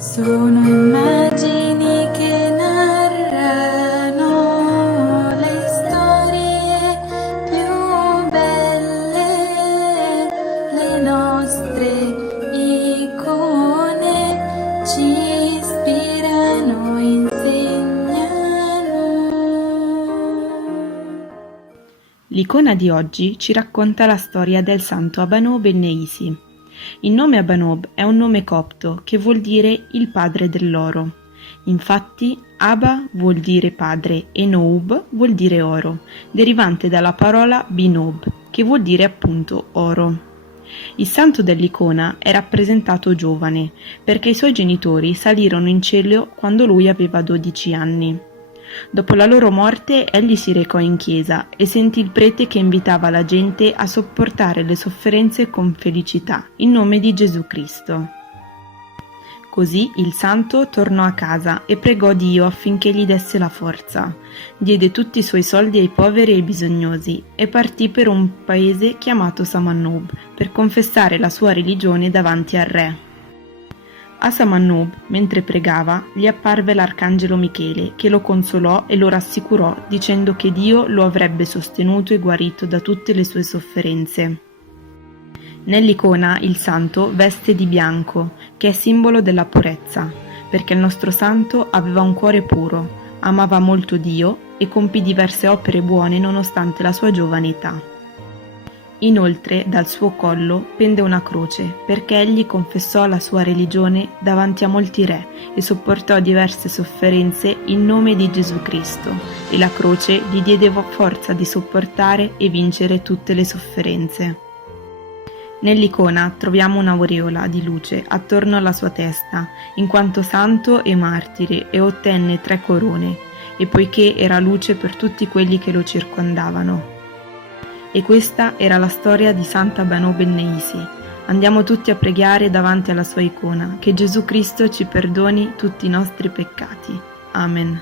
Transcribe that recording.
Sono immagini che narrano le storie più belle, le nostre icone ci ispirano, insegnano. L'icona di oggi ci racconta la storia del santo Abanob el-Neisi. Il nome Abanob è un nome copto che vuol dire il padre dell'oro. Infatti Aba vuol dire padre e Noub vuol dire oro, derivante dalla parola Binob, che vuol dire appunto oro. Il santo dell'icona è rappresentato giovane, perché i suoi genitori salirono in cielo quando lui aveva 12 anni. Dopo la loro morte egli si recò in chiesa e sentì il prete che invitava la gente a sopportare le sofferenze con felicità, in nome di Gesù Cristo. Così il santo tornò a casa e pregò Dio affinché gli desse la forza. Diede tutti i suoi soldi ai poveri e ai bisognosi e partì per un paese chiamato Samanoub per confessare la sua religione davanti al re. A Samanoub, mentre pregava, gli apparve l'arcangelo Michele, che lo consolò e lo rassicurò dicendo che Dio lo avrebbe sostenuto e guarito da tutte le sue sofferenze. Nell'icona il santo veste di bianco, che è simbolo della purezza, perché il nostro santo aveva un cuore puro, amava molto Dio e compì diverse opere buone nonostante la sua giovane età. Inoltre dal suo collo pende una croce, perché egli confessò la sua religione davanti a molti re e sopportò diverse sofferenze in nome di Gesù Cristo, e la croce gli diede forza di sopportare e vincere tutte le sofferenze. Nell'icona troviamo un'aureola di luce attorno alla sua testa, in quanto santo e martire, e ottenne 3 corone, e poiché era luce per tutti quelli che lo circondavano. E questa era la storia di Sant'Abanob el-Neisi. Andiamo tutti a pregare davanti alla sua icona, che Gesù Cristo ci perdoni tutti i nostri peccati. Amen.